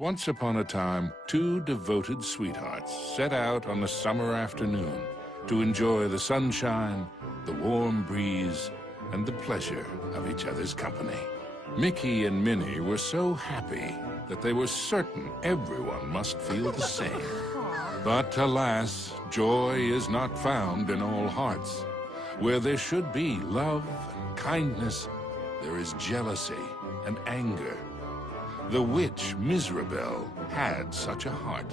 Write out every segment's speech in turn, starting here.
Once upon a time, two devoted sweethearts set out on a summer afternoon to enjoy the sunshine, the warm breeze, and the pleasure of each other's company. Mickey and Minnie were so happy that they were certain everyone must feel the same. But alas, joy is not found in all hearts. Where there should be love and kindness, there is jealousy and anger. The witch Mizrabel had such a heart,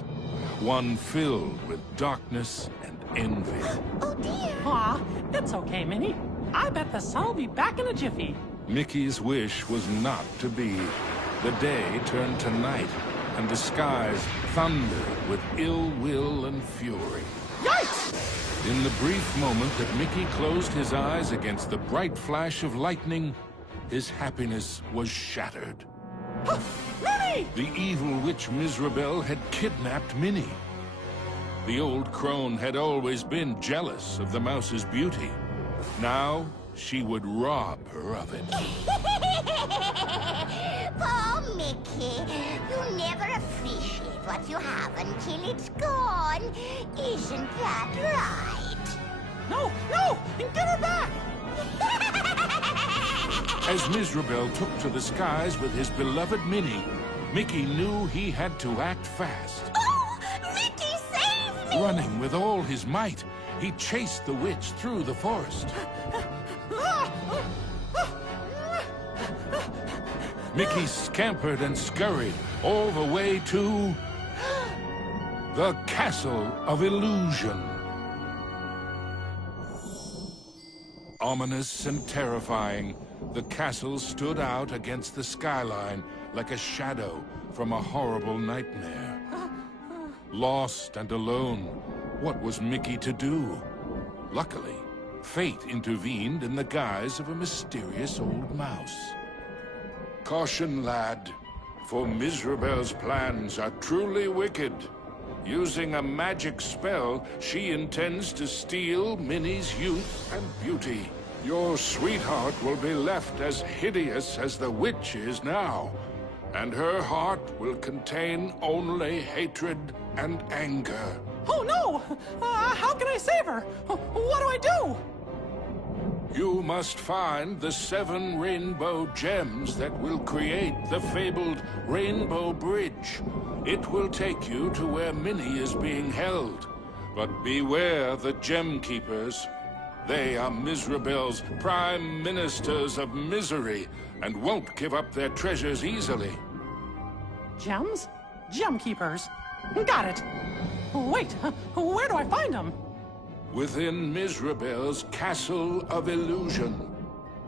one filled with darkness and envy. Oh dear! Aw, it's okay, Minnie. I bet the sun will be back in a jiffy. Mickey's wish was not to be. The day turned to night, and the skies thundered with ill will and fury. Yikes! In the brief moment that Mickey closed his eyes against the bright flash of lightning, his happiness was shattered. Minnie! The evil witch Mizrabel had kidnapped Minnie. The old crone had always been jealous of the mouse's beauty. Now, she would rob her of it. Poor Mickey, you never appreciate what you have until it's gone. Isn't that right? No, no! Get her back! As Mizrabel took to the skies with his beloved Minnie, Mickey knew he had to act fast. Oh! Mickey, save me! Running with all his might, he chased the witch through the forest. Mickey scampered and scurried all the way to the Castle of Illusion. Ominous and terrifying, the castle stood out against the skyline like a shadow from a horrible nightmare. Lost and alone, what was Mickey to do? Luckily, fate intervened in the guise of a mysterious old mouse. Caution, lad, for Mizrabel's plans are truly wicked. Using a magic spell, she intends to steal Minnie's youth and beauty. Your sweetheart will be left as hideous as the witch is now, and her heart will contain only hatred and anger. Oh no! How can I save her? What do I do? You must find the 7 rainbow gems that will create the fabled Rainbow Bridge. It will take you to where Minnie is being held. But beware the Gem Keepers. They are Mizrabel's prime ministers of misery and won't give up their treasures easily. Gems? Gem keepers. Got it. Wait, where do I find them? Within Mizrabel's Castle of Illusion.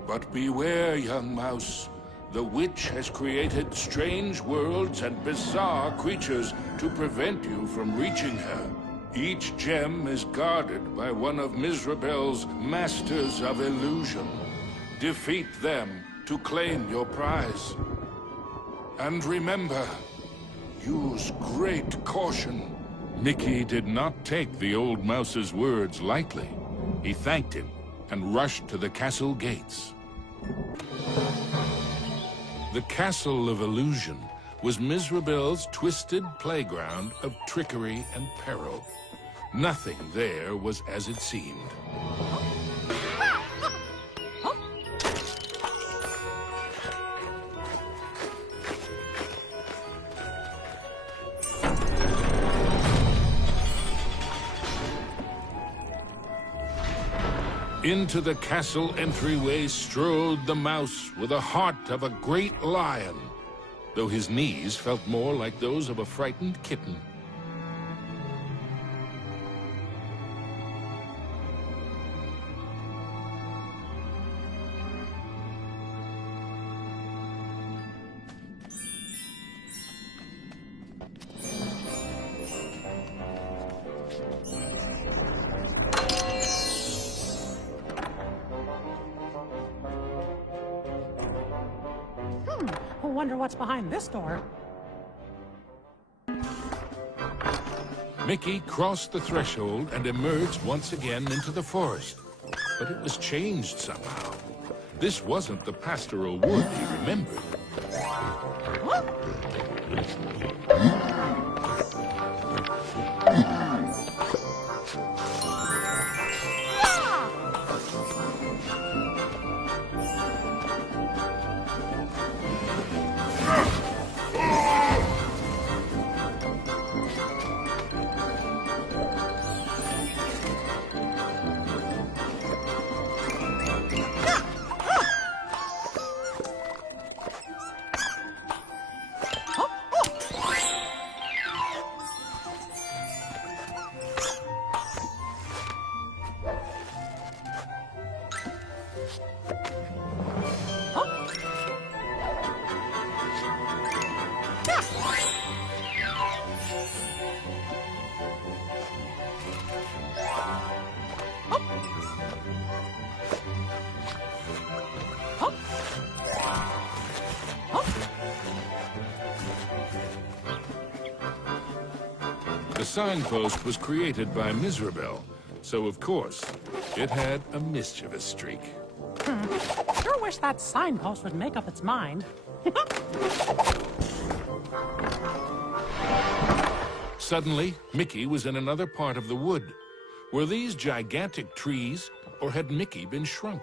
But beware, young mouse. The witch has created strange worlds and bizarre creatures to prevent you from reaching her. Each gem is guarded by one of Mizrabel's Masters of Illusion. Defeat them to claim your prize. And remember, use great caution. Mickey did not take the old mouse's words lightly. He thanked him and rushed to the castle gates. The Castle of Illusion was Mizrabel's twisted playground of trickery and peril. Nothing there was as it seemed. Into the castle entryway strode the mouse with the heart of a great lion, though his knees felt more like those of a frightened kitten. Wonder what's behind this door. Mickey crossed the threshold and emerged once again into the forest. But it was changed somehow. This wasn't the pastoral wood he remembered. The signpost was created by Mizrabel, so of course, it had a mischievous streak. Sure wish that signpost would make up its mind. Suddenly, Mickey was in another part of the wood. Were these gigantic trees, or had Mickey been shrunk?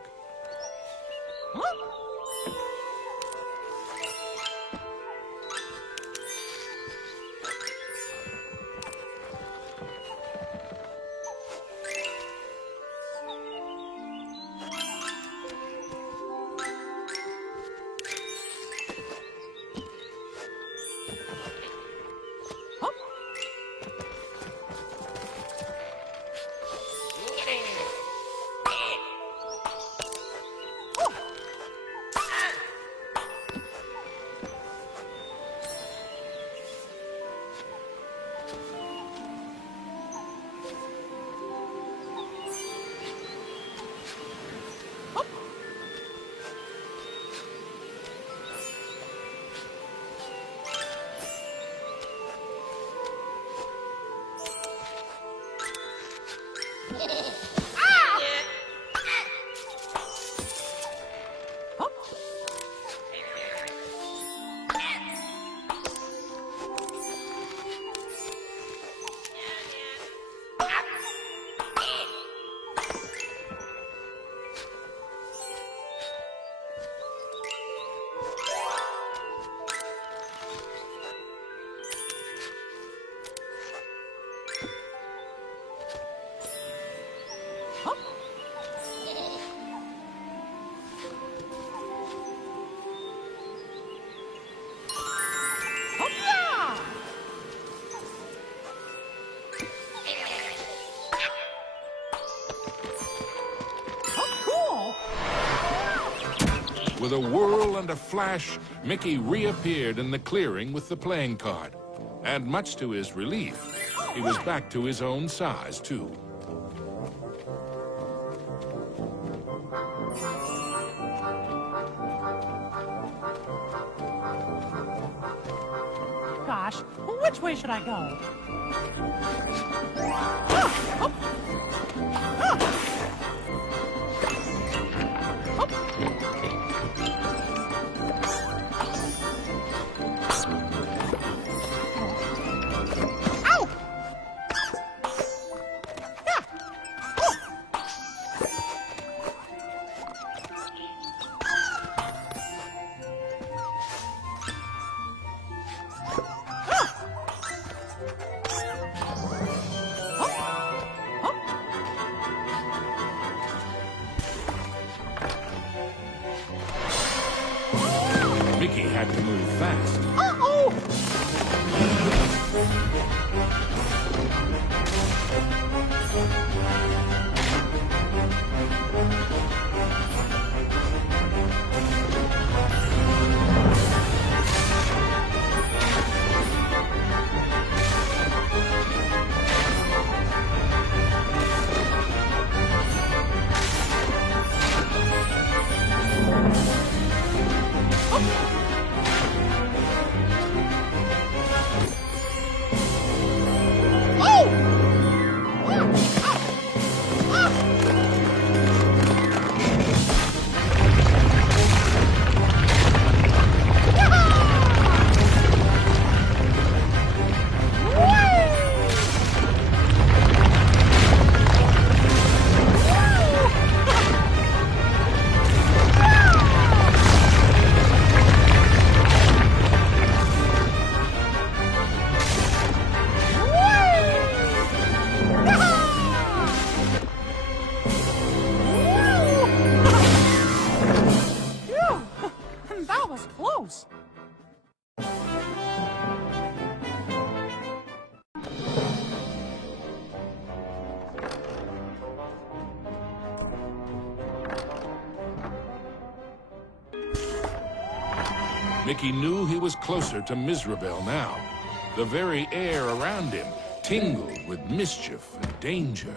With a whirl and a flash, Mickey reappeared in the clearing with the playing card. And much to his relief, he was back to his own size, too. Gosh, which way should I go? Mickey knew he was closer to Mizrabel now. The very air around him tingled with mischief and danger.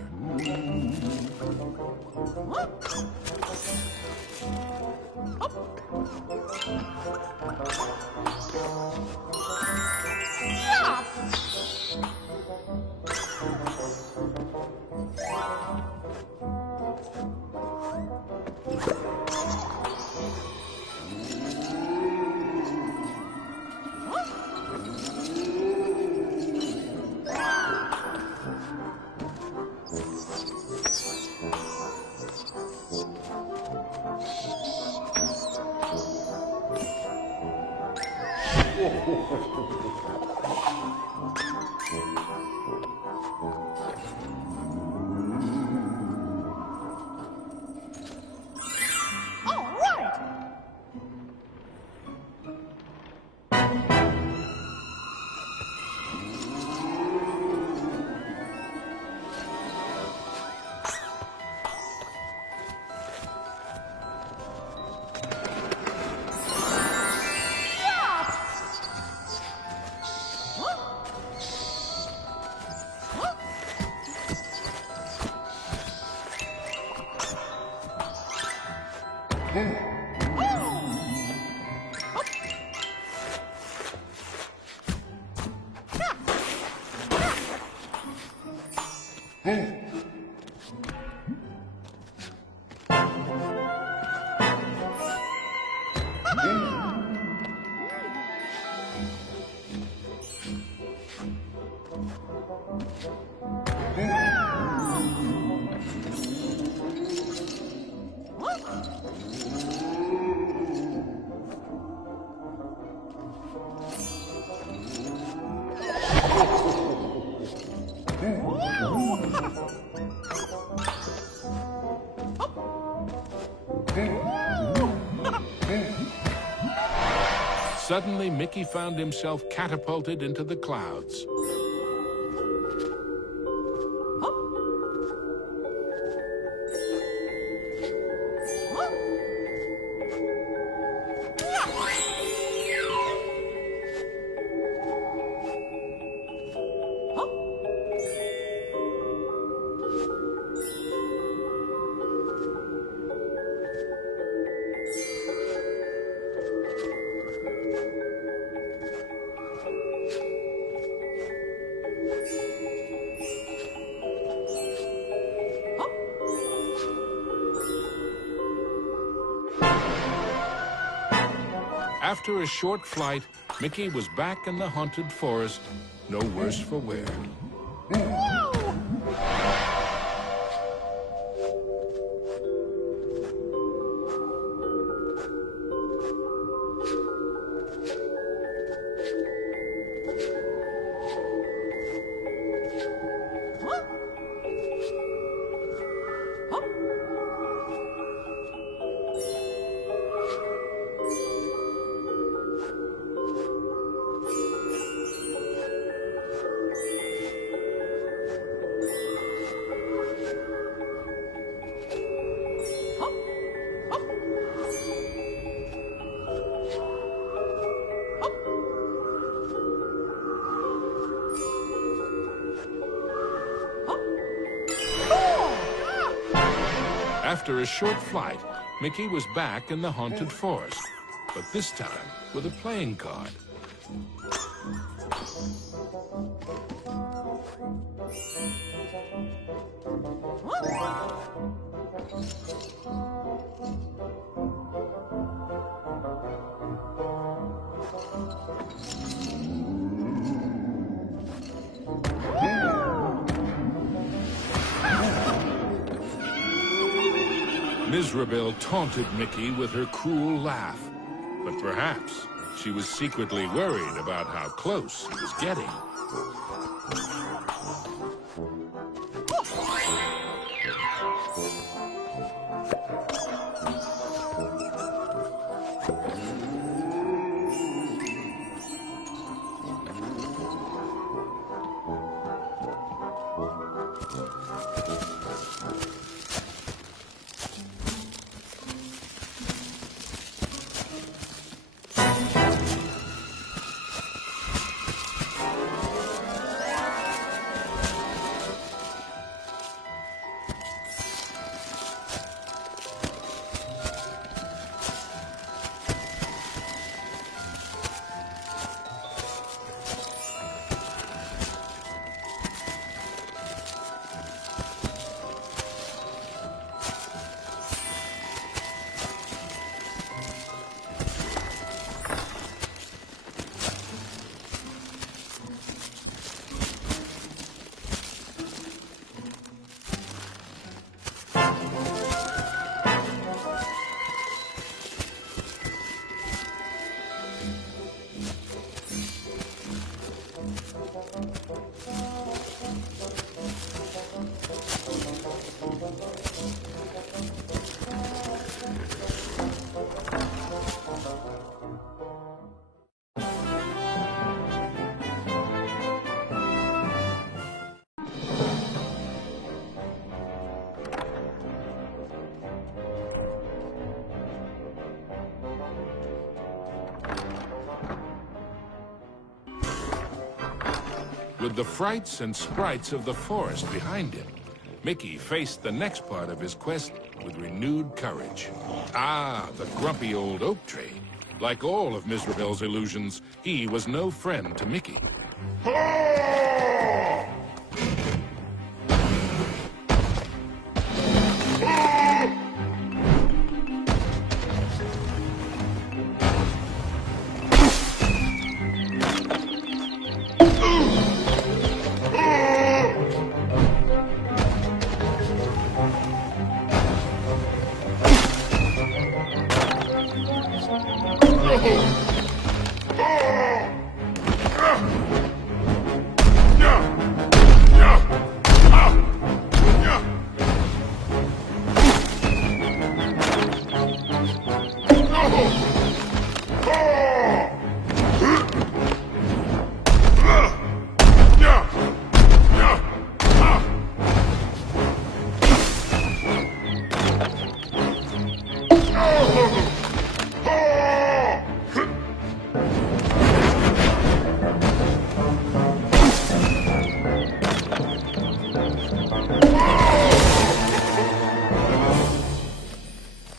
Suddenly, Mickey found himself catapulted into the clouds. After a short flight, Mickey was back in the haunted forest, no worse for wear. After a short flight, Mickey was back in the haunted forest, but this time with a playing card. Mizrabel taunted Mickey with her cruel laugh, but perhaps she was secretly worried about how close he was getting. with the frights and sprites of the forest behind him, Mickey faced the next part of his quest with renewed courage. Ah, the grumpy old oak tree. Like all of Mizrabel's illusions, he was no friend to Mickey.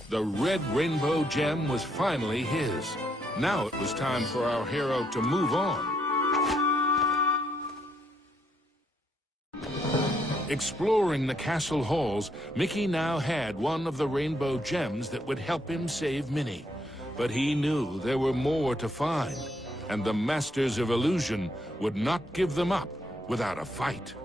The red rainbow gem was finally his. Now it was time for our hero to move on. Exploring the castle halls, Mickey now had one of the rainbow gems that would help him save Minnie. But he knew there were more to find, and the Masters of Illusion would not give them up without a fight.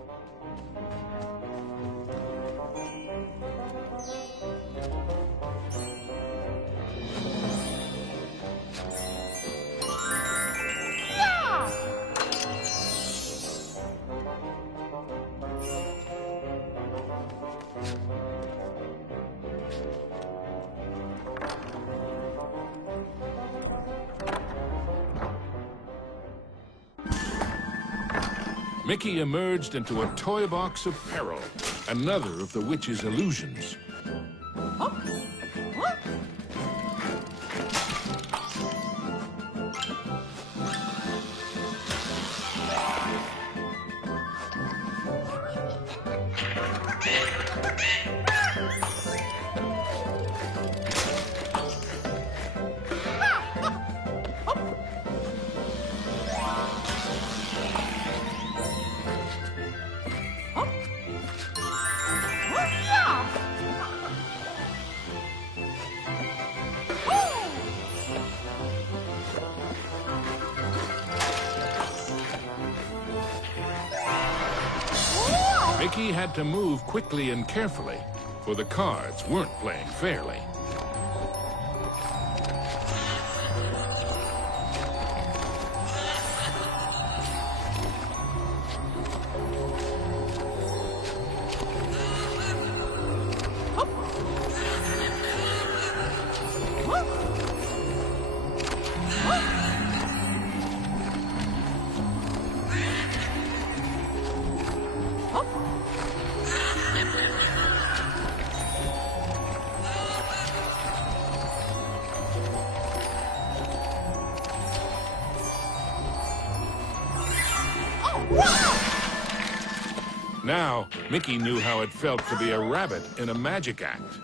Mickey emerged into a toy box of peril, another of the witch's illusions. Mickey had to move quickly and carefully, for the cards weren't playing fairly. Now, Mickey knew how it felt to be a rabbit in a magic act.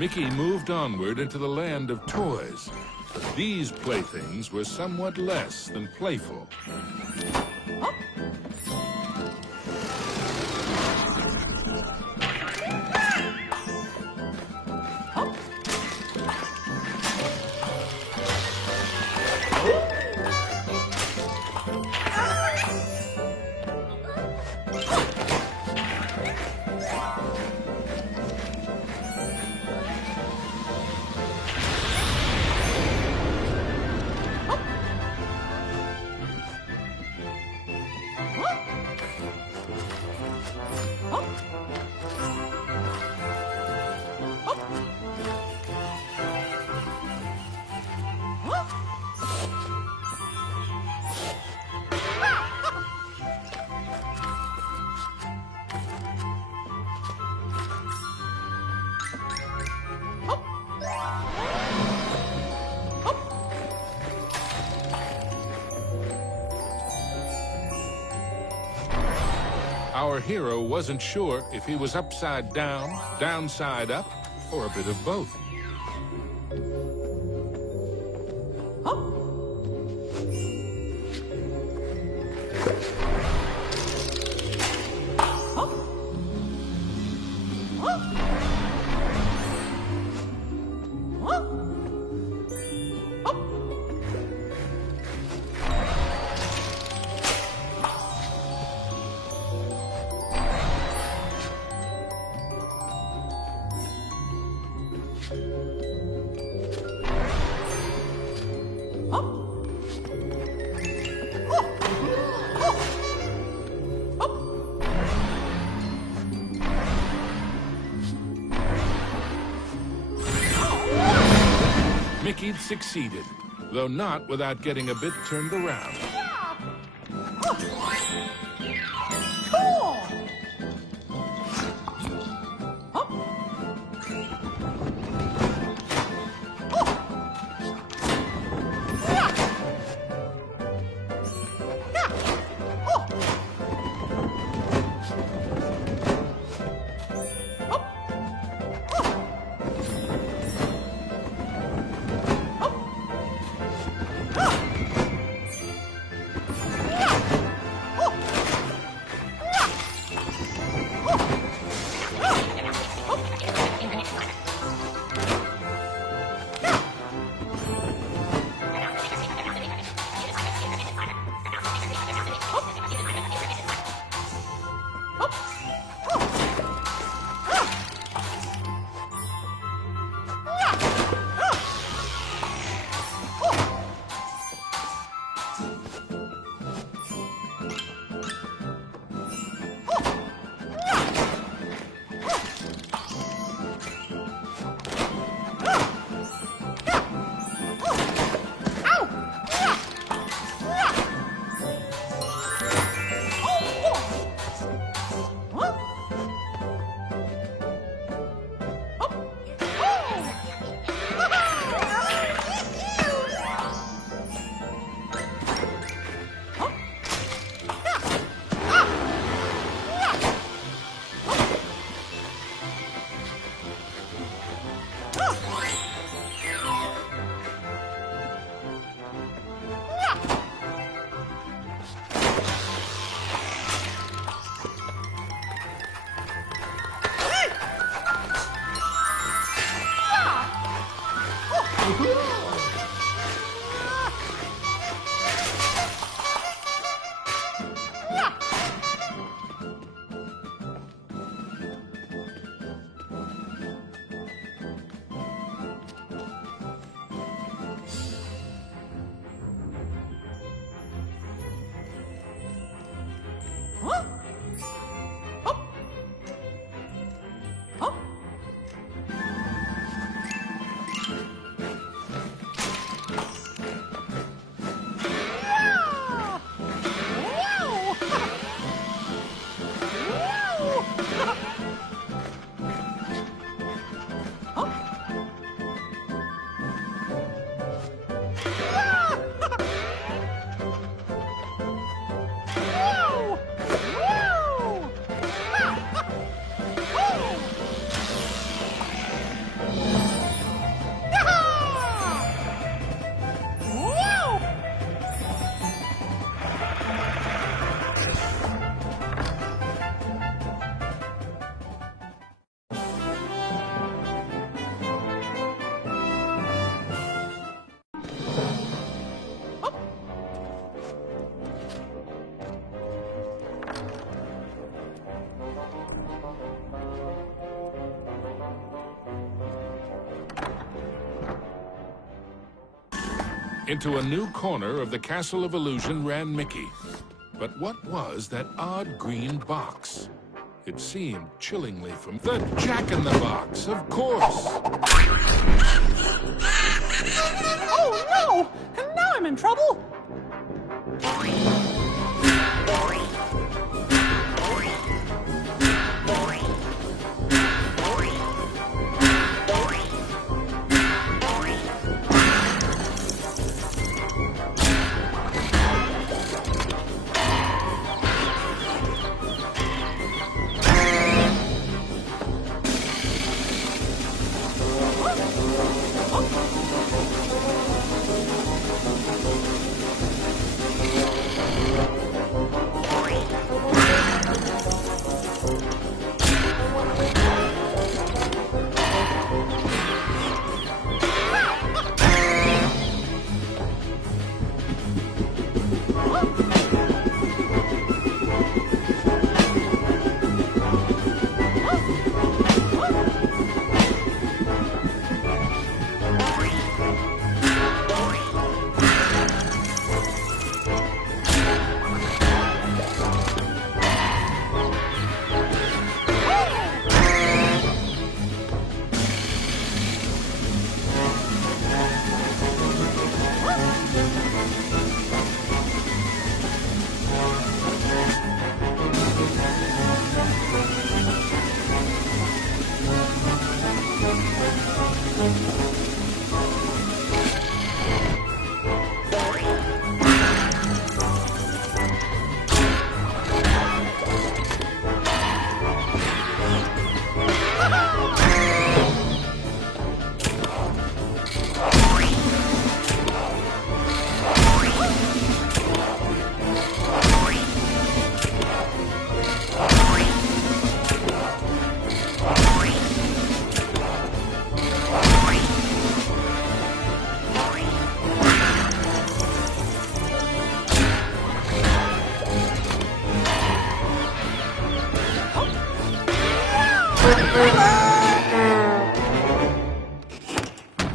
Mickey moved onward into the land of toys. These playthings were somewhat less than playful. Our hero wasn't sure if he was upside down, downside up, or a bit of both. Mickey'd succeeded, though not without getting a bit turned around. Into a new corner of the Castle of Illusion ran Mickey. But what was that odd green box? It seemed chillingly the Jack-in-the-Box, of course! Oh no! And now I'm in trouble!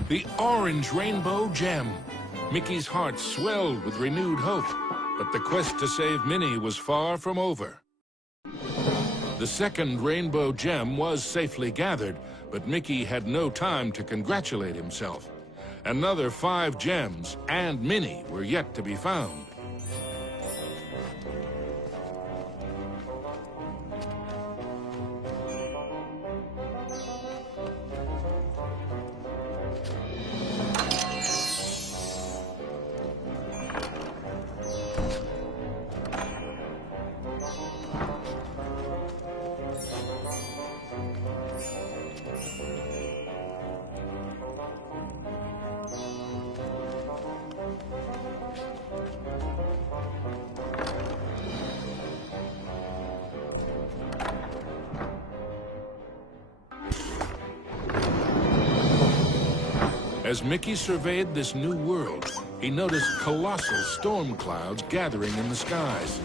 The orange rainbow gem. Mickey's heart swelled with renewed hope, but the quest to save Minnie was far from over. The second rainbow gem was safely gathered, but Mickey had no time to congratulate himself. Another 5 gems and Minnie were yet to be found. As Mickey surveyed this new world, he noticed colossal storm clouds gathering in the skies.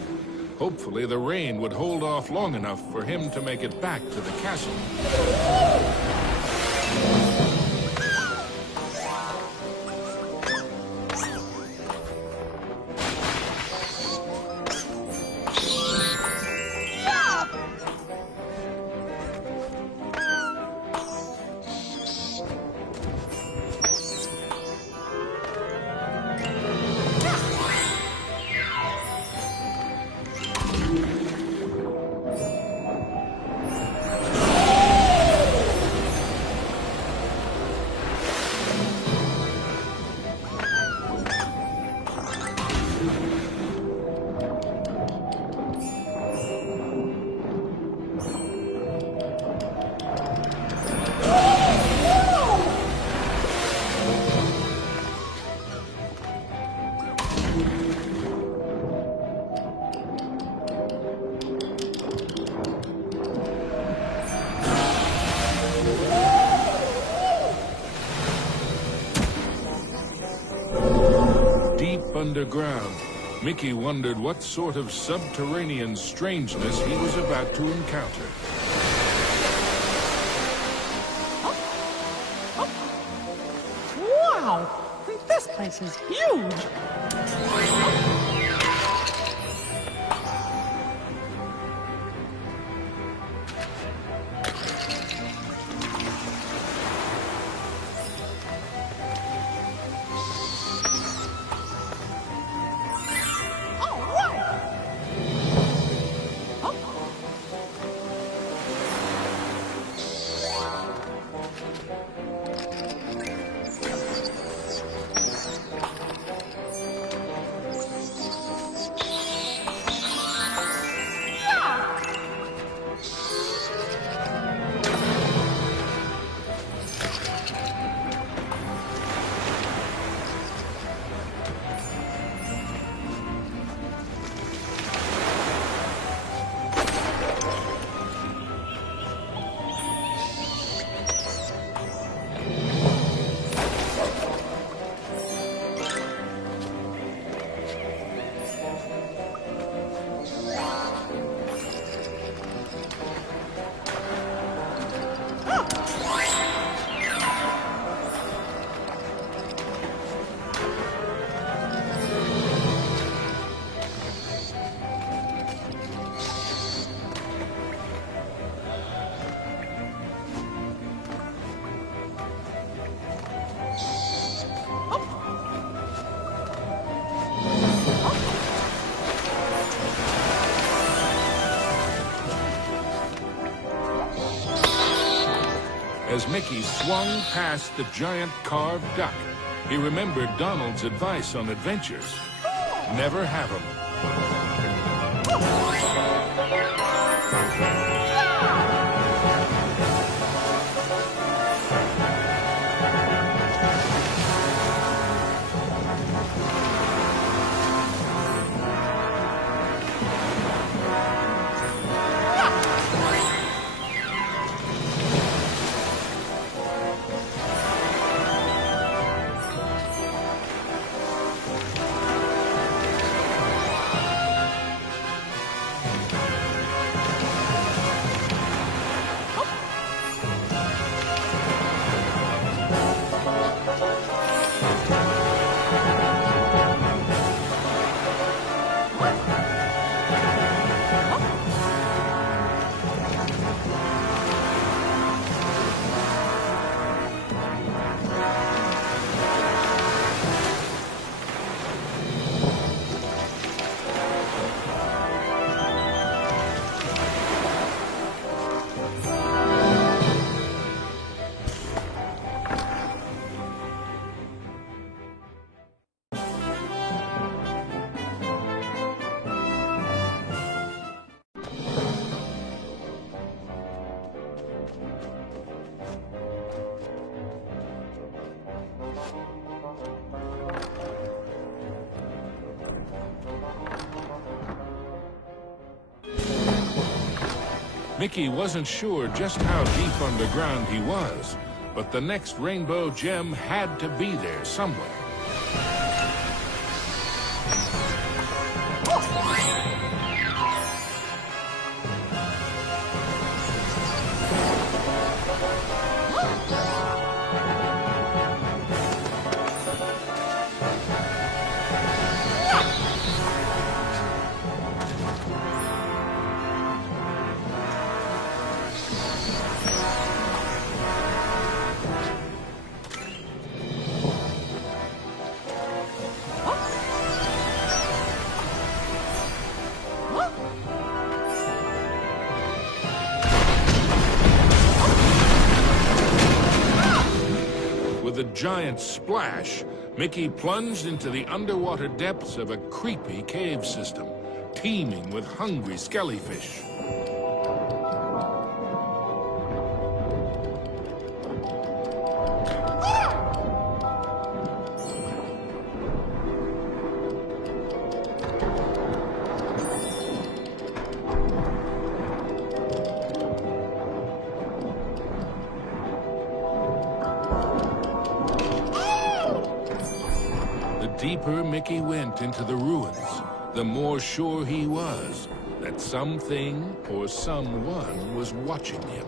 Hopefully the rain would hold off long enough for him to make it back to the castle. Underground, Mickey wondered what sort of subterranean strangeness he was about to encounter. Wow! This place is huge. As Mickey swung past the giant carved duck, he remembered Donald's advice on adventures. Never have 'em. Mickey wasn't sure just how deep underground he was, but the next rainbow gem had to be there somewhere. With a giant splash, Mickey plunged into the underwater depths of a creepy cave system, teeming with hungry skellyfish. The deeper Mickey went into the ruins, the more sure he was that something or someone was watching him.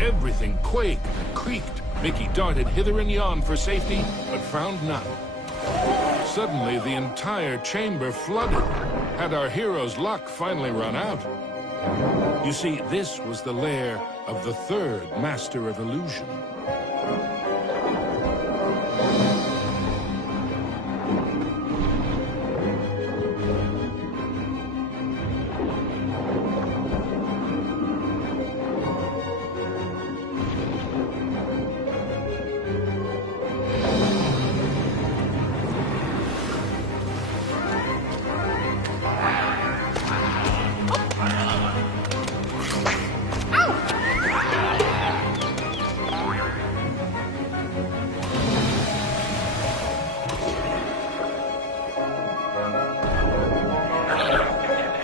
Everything quaked and creaked. Mickey darted hither and yon for safety, but found none. Suddenly, the entire chamber flooded. Had our hero's luck finally run out? You see, this was the lair of the third Master of Illusion.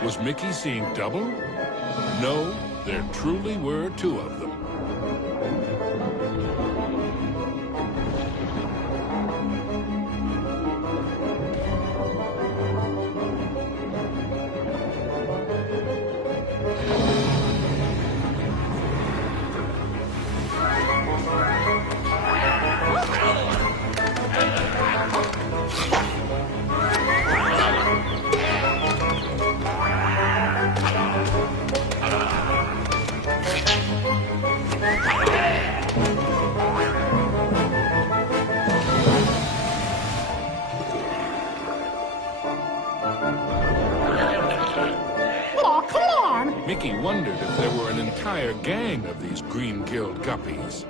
Was Mickey seeing double? No, there truly were two of them. Mickey wondered if there were an entire gang of these green-gilled guppies.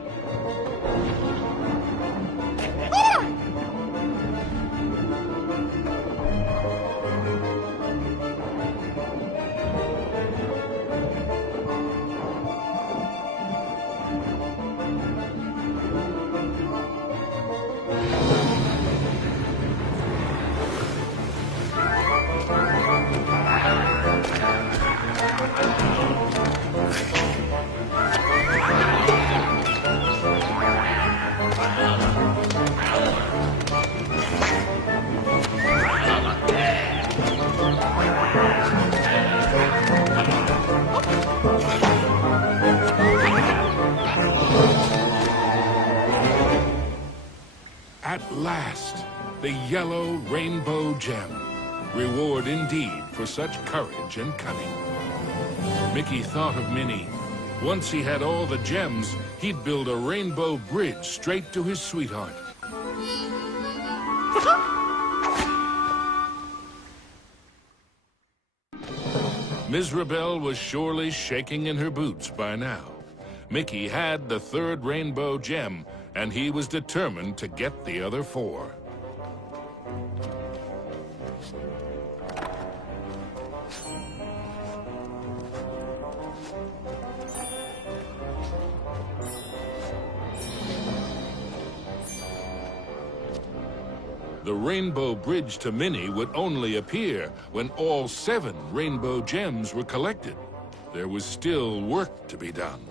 At last, the yellow rainbow gem. Reward indeed for such courage and cunning. Mickey thought of Minnie. Once he had all the gems, he'd build a rainbow bridge straight to his sweetheart. Mizrabel was surely shaking in her boots by now. Mickey had the third rainbow gem, and he was determined to get the other four. The rainbow bridge to Minnie would only appear when all 7 rainbow gems were collected. There was still work to be done.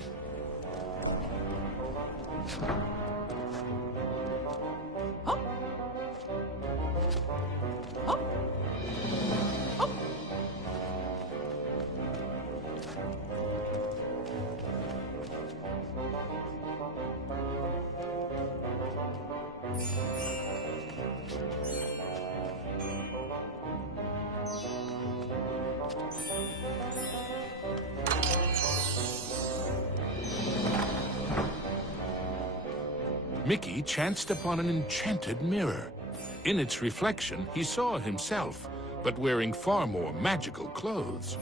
Mickey chanced upon an enchanted mirror. In its reflection, he saw himself, but wearing far more magical clothes.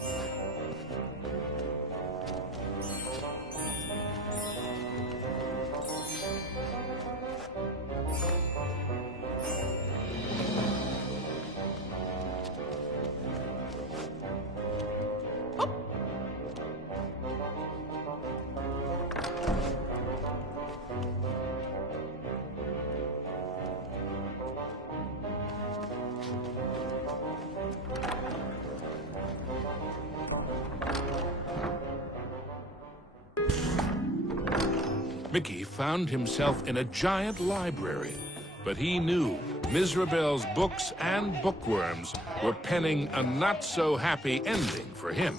Mickey found himself in a giant library, but he knew Mizrabel's books and bookworms were penning a not-so-happy ending for him.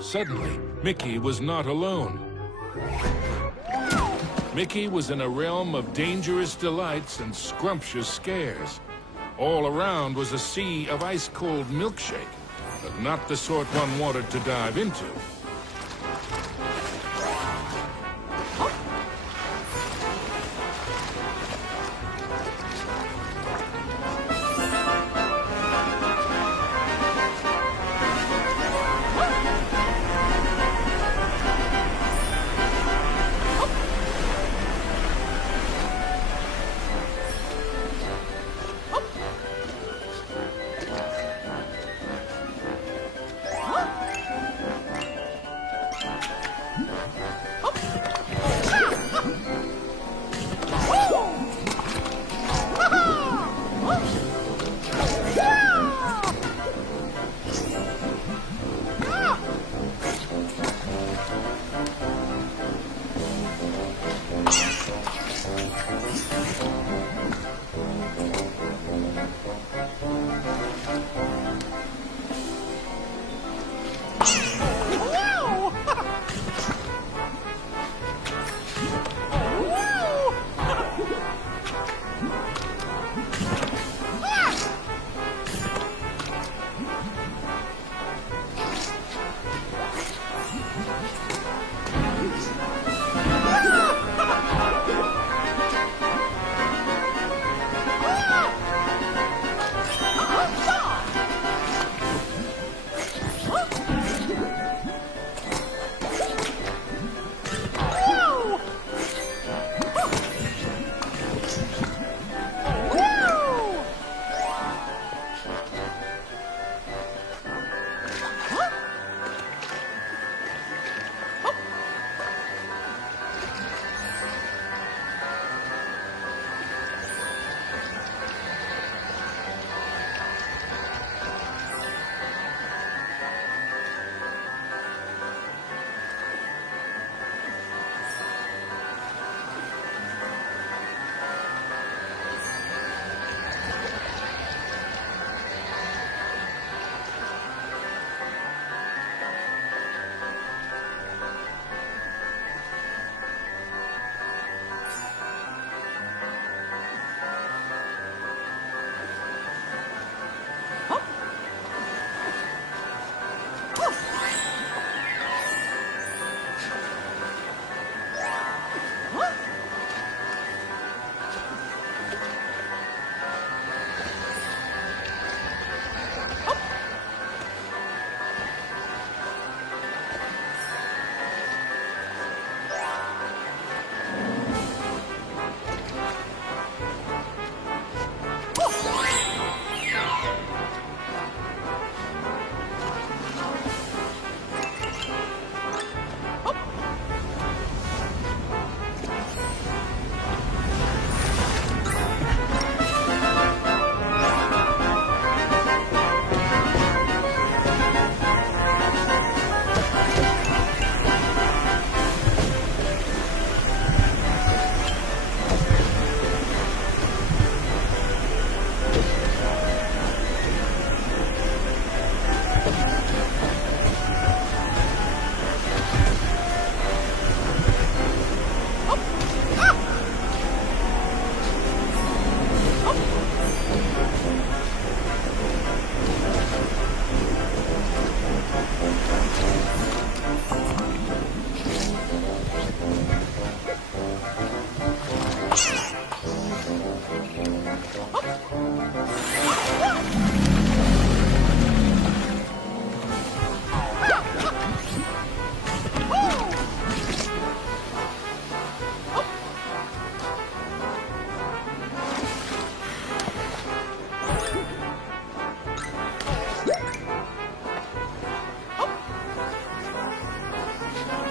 Suddenly, Mickey was not alone. Mickey was in a realm of dangerous delights and scrumptious scares. All around was a sea of ice-cold milkshake, but not the sort one wanted to dive into.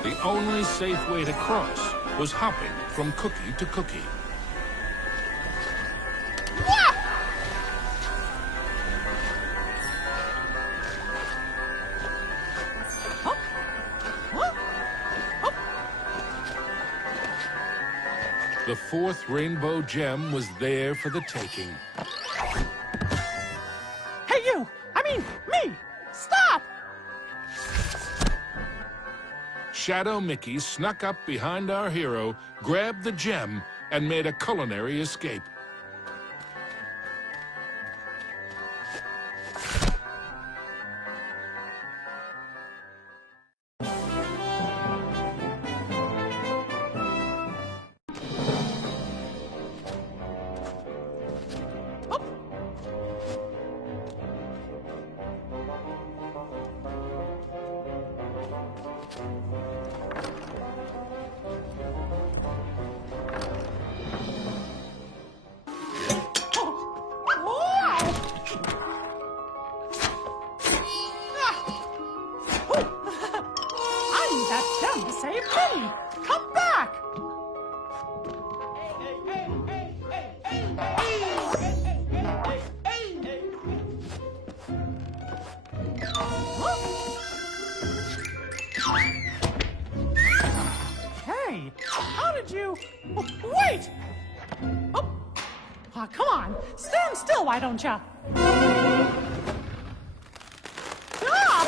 The only safe way to cross was hopping from cookie to cookie. The fourth rainbow gem was there for the taking. Hey, you! I mean, me! Stop! Shadow Mickey snuck up behind our hero, grabbed the gem, and made a culinary escape. Save Minnie! Come back! Hey, how did you... Wait! Oh, come on, stand still, why don't ya? Stop!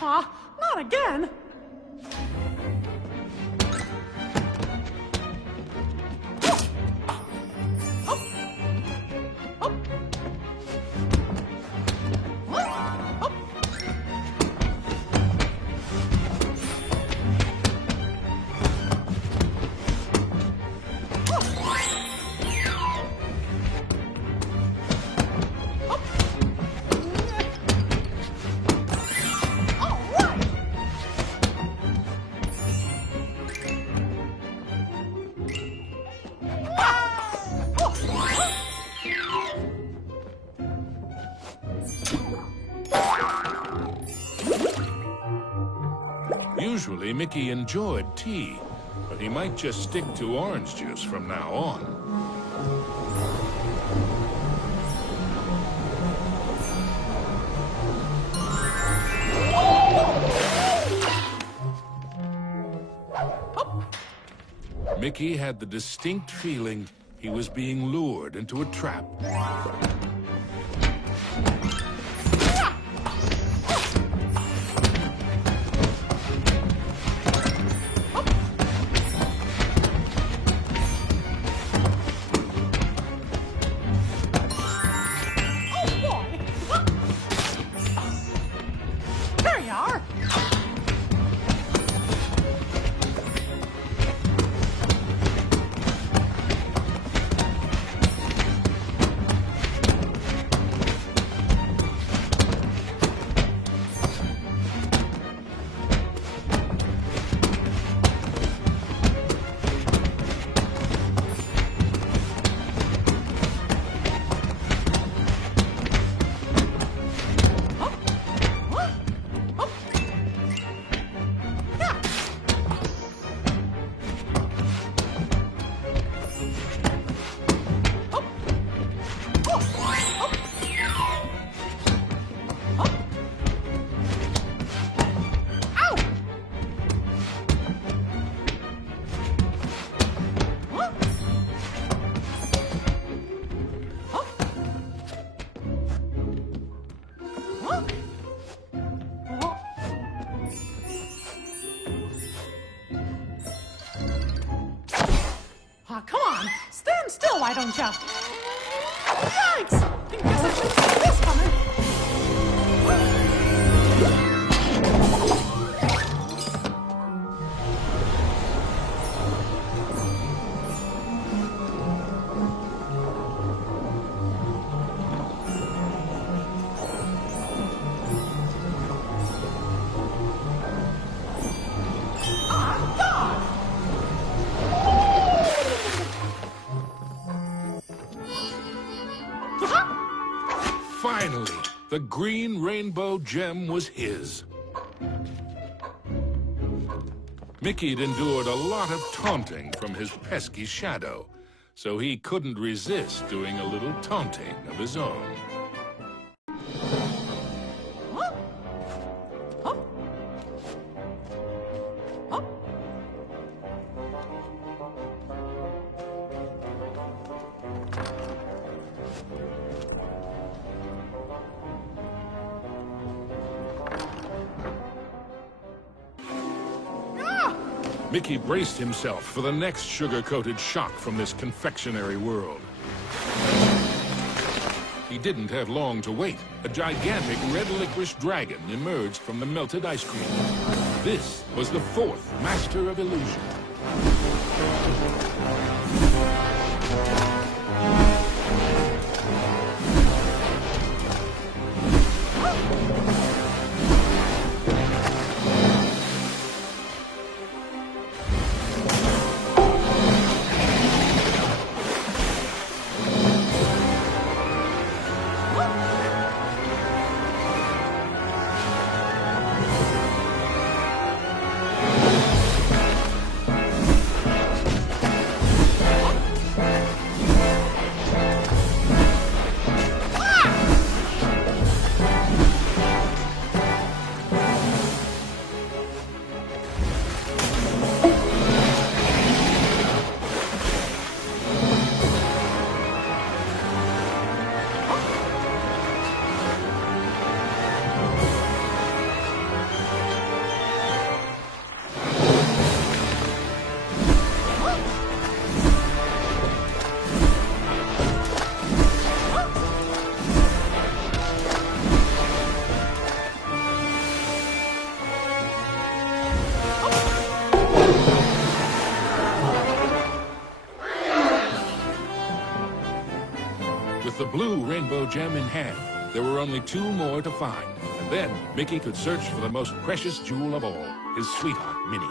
Huh? Not again! Usually, Mickey enjoyed tea, but he might just stick to orange juice from now on. Mickey had the distinct feeling he was being lured into a trap. Aw, come on. Stand still, why don't ya? Yikes! I guess I should see this coming. Finally, the green rainbow gem was his. Mickey'd endured a lot of taunting from his pesky shadow, so he couldn't resist doing a little taunting of his own. Huh? Huh? Huh? Mickey braced himself for the next sugar-coated shock from this confectionery world. He didn't have long to wait. A gigantic red licorice dragon emerged from the melted ice cream. This was the fourth master of illusion. With the blue rainbow gem in hand, there were only two more to find. And then Mickey could search for the most precious jewel of all, his sweetheart, Minnie.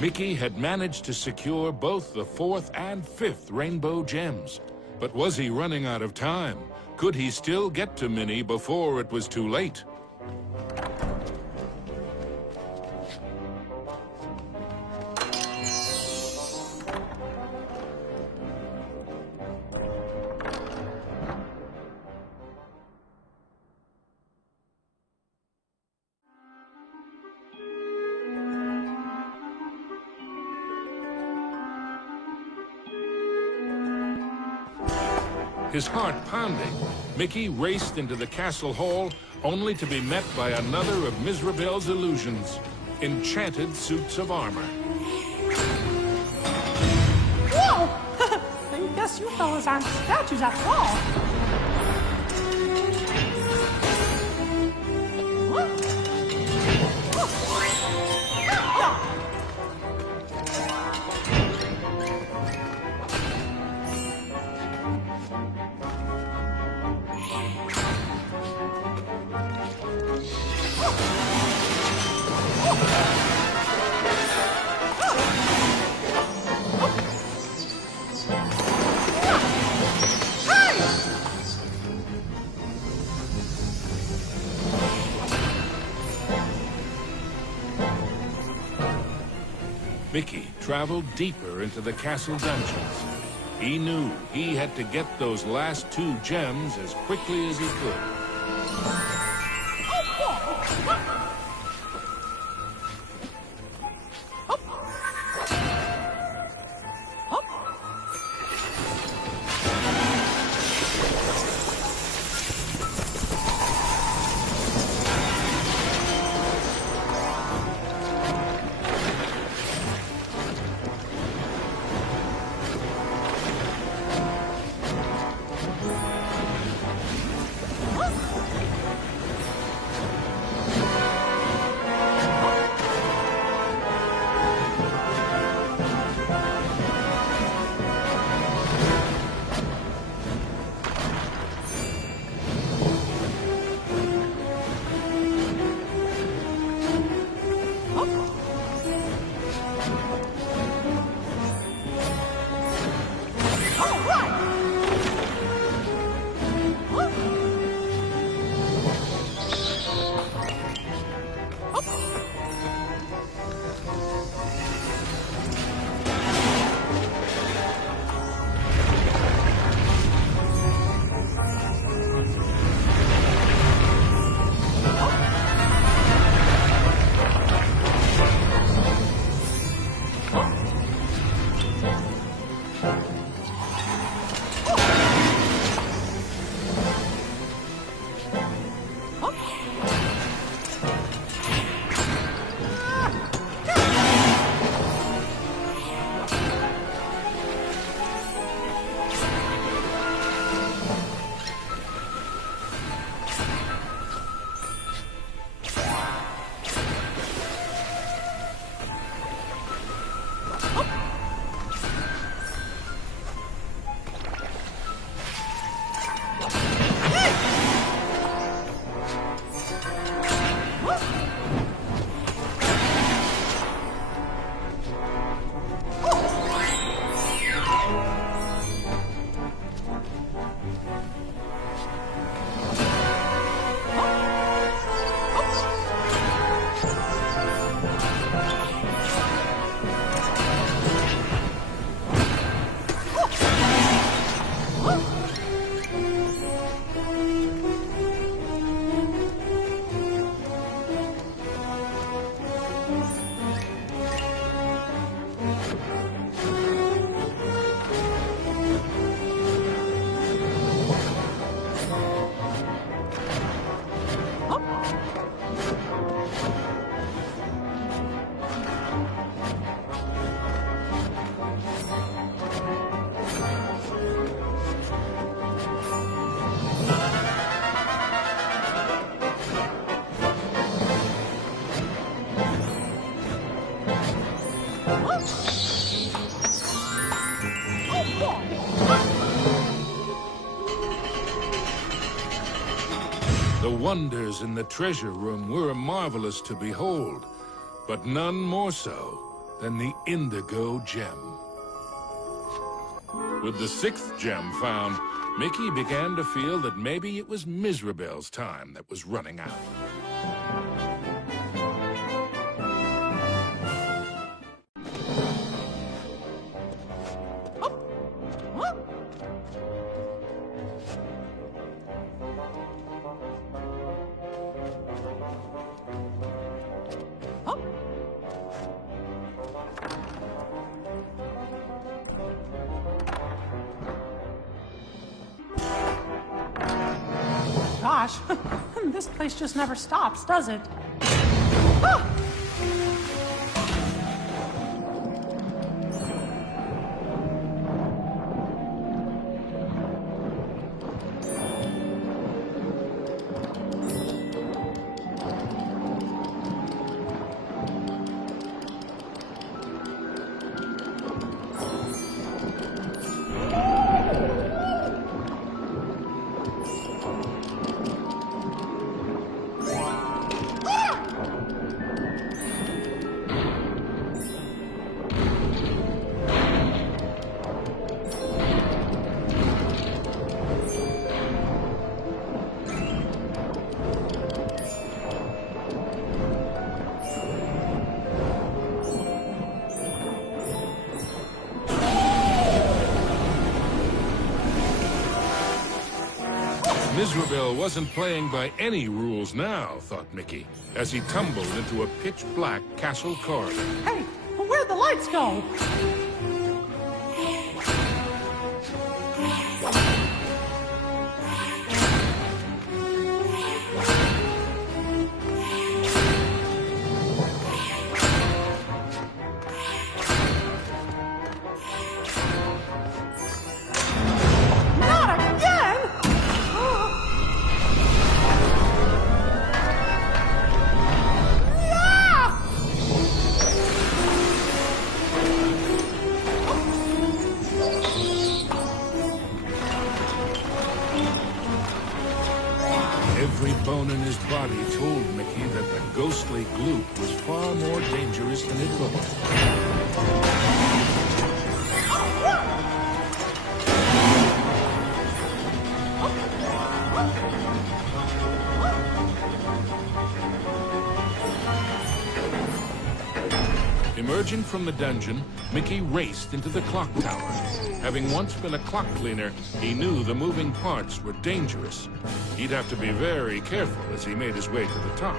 Mickey had managed to secure both the fourth and fifth rainbow gems. But was he running out of time? Could he still get to Minnie before it was too late? His heart pounding, Mickey raced into the castle hall, only to be met by another of Mizrabel's illusions, enchanted suits of armor. Whoa! I guess you fellas aren't statues after all. Mickey traveled deeper into the castle dungeons. He knew he had to get those last two gems as quickly as he could. The wonders in the treasure room were marvelous to behold, but none more so than the indigo gem. With the 6th gem found, Mickey began to feel that maybe it was Mizrabel's time that was running out. Gosh, this place just never stops, does it? Ah! Mizrabel wasn't playing by any rules now, thought Mickey, as he tumbled into a pitch-black castle corridor. Hey, where'd the lights go? Every bone in his body told Mickey that the ghostly gloop was far more dangerous than it looked. Emerging from the dungeon, Mickey raced into the clock tower. Having once been a clock cleaner, he knew the moving parts were dangerous. He'd have to be very careful as he made his way to the top.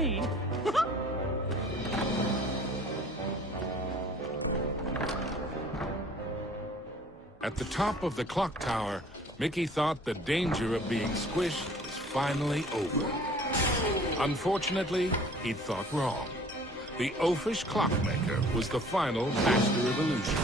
me. At the top of the clock tower, Mickey thought the danger of being squished was finally over. Unfortunately, he'd thought wrong. The oafish clockmaker was the final master of illusion.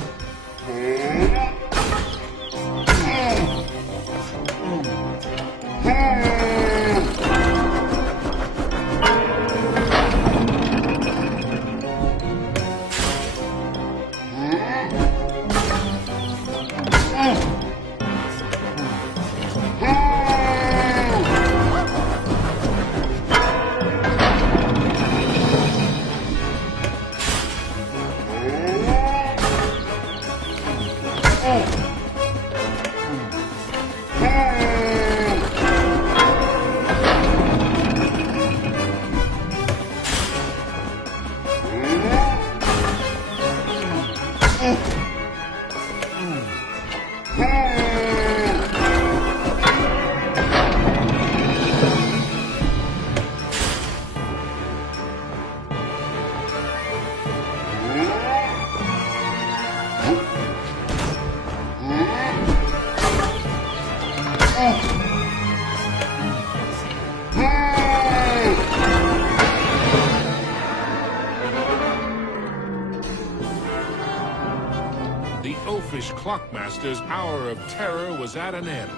Clockmaster's hour of terror was at an end.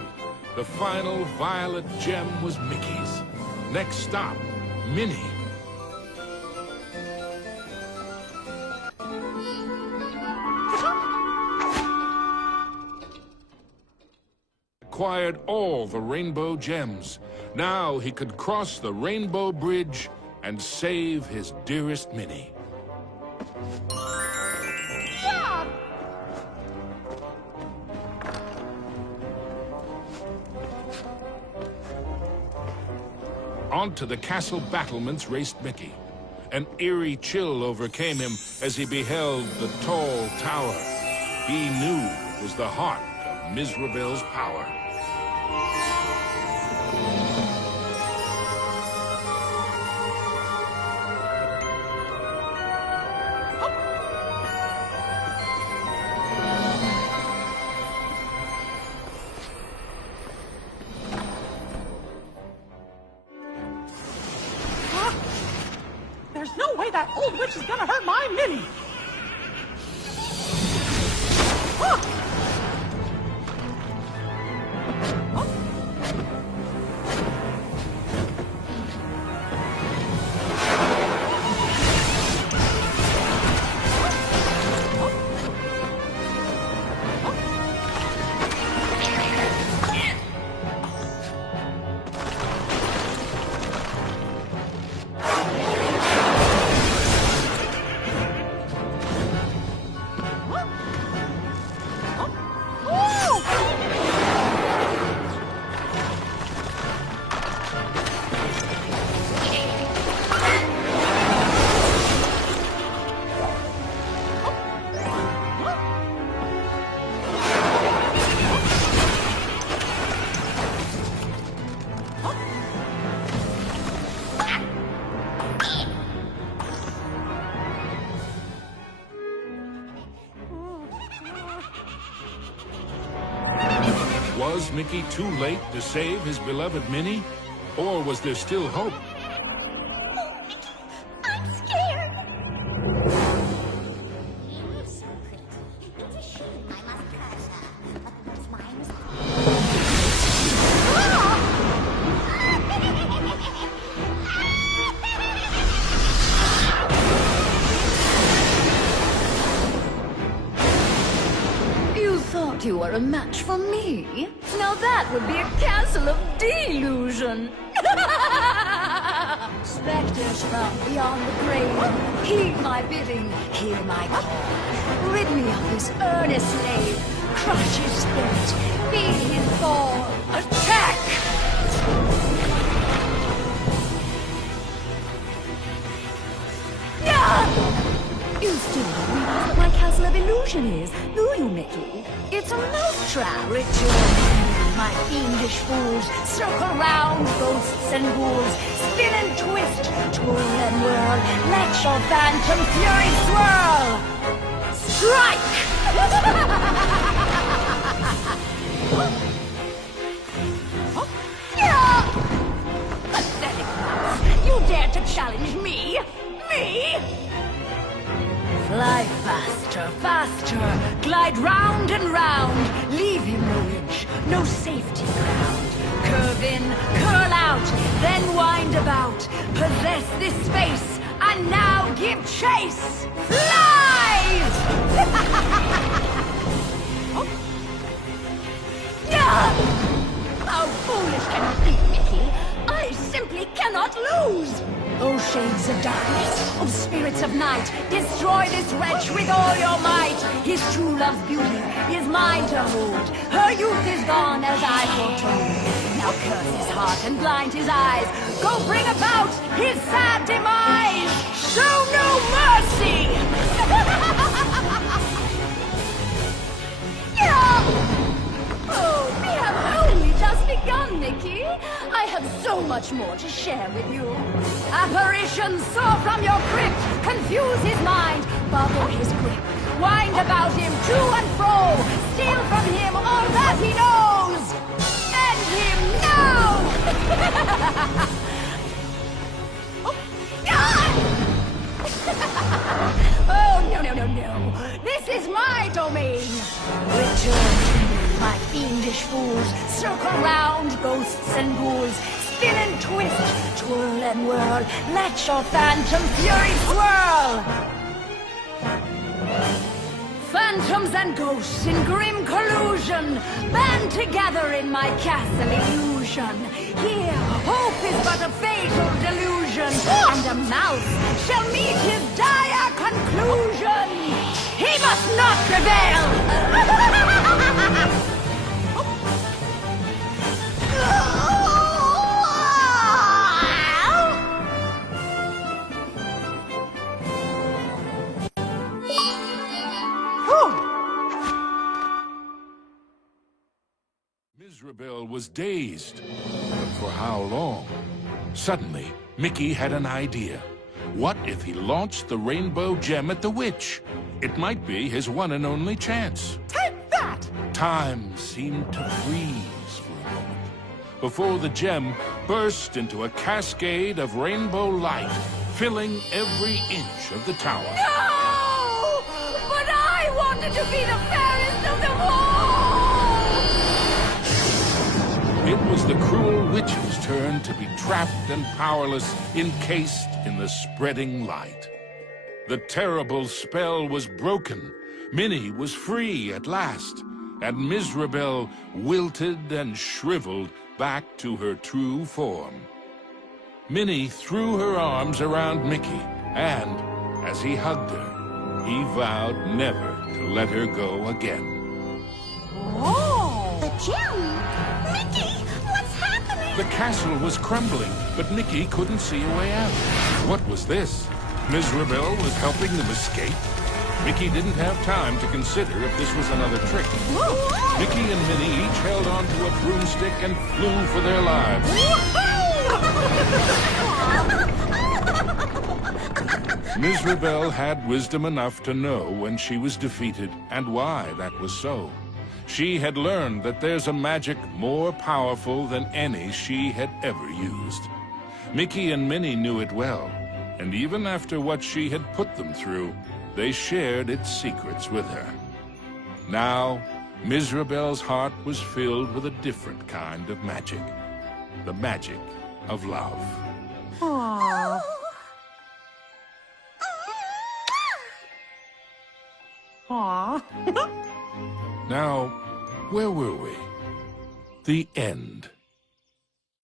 The final violet gem was Mickey's. Next stop, Minnie. Acquired all the rainbow gems. Now he could cross the rainbow bridge and save his dearest Minnie. Onto the castle battlements raced Mickey. An eerie chill overcame him as he beheld the tall tower. He knew it was the heart of Mizrabel's power. There's no way that old witch is gonna hurt my Minnie! Was Mickey too late to save his beloved Minnie? Or was there still hope? Oh, Mickey, I'm scared. You're so pretty. It's a shame I must curse her. But what's mine is You thought you were a match for me? Now that would be a castle of delusion. Spectres from beyond the grave, heed my bidding, hear my call. Rid me of this earnest slave, crush his spirit, be his fall. Attack! You still don't realize what my castle of illusion is, do you, Mickey? It's a mousetrap ritual. my fiendish fools. Circle round, ghosts and ghouls. Spin and twist, twirl and whirl. Let your phantom fury swirl. Strike! Pathetic mouse! You dare to challenge me? Me? Fly faster, faster, glide round and round. Leave him no inch, no safety ground. Curve in, curl out, then wind about. Possess this space, and now give chase. Fly! How foolish can you be, Mickey? I simply cannot lose! O shades of darkness, O spirits of night, destroy this wretch with all your might! His true love's beauty is mine to hold. Her youth is gone as I foretold. Now curse his heart and blind his eyes. Go bring about his sad demise! Show no mercy! Oh, we have only just begun, Mickey. I have so much more to share with you. Apparitions soar from your crypt, confuse his mind, boggle his grip, wind about him to and fro, steal from him all that he knows. End him now! Oh, no, no, no, no. This is my domain. Return to me, my fiendish fools. Circle round, ghosts and ghouls. Spin and twist, twirl and whirl. Let your phantom fury swirl. Phantoms and ghosts in grim collusion band together in my castle illusion. Here, hope is but a fatal delusion, and a mouse shall meet his dire conclusion. He must not prevail! Mizrabel was dazed. But for how long? Suddenly, Mickey had an idea. What if he launched the rainbow gem at the witch? It might be his one and only chance. Take that! Time seemed to freeze for a moment before the gem burst into a cascade of rainbow light, filling every inch of the tower. No! But I wanted to be the fairest of them all! It was the cruel witch's turn to be trapped and powerless, encased in the spreading light. The terrible spell was broken. Minnie was free at last, and Mizrabel wilted and shriveled back to her true form. Minnie threw her arms around Mickey, and as he hugged her, he vowed never to let her go again. Oh! The gem! Mickey, what's happening? The castle was crumbling, but Mickey couldn't see a way out. What was this? Mizrabel was helping them escape? Mickey didn't have time to consider if this was another trick. Mickey and Minnie each held onto a broomstick and flew for their lives. Mizrabel had wisdom enough to know when she was defeated and why that was so. She had learned that there's a magic more powerful than any she had ever used. Mickey and Minnie knew it well, and even after what she had put them through, they shared its secrets with her. Now, Mizrabel's heart was filled with a different kind of magic. The magic of love. Aww. Aww. Now, where were we? The end.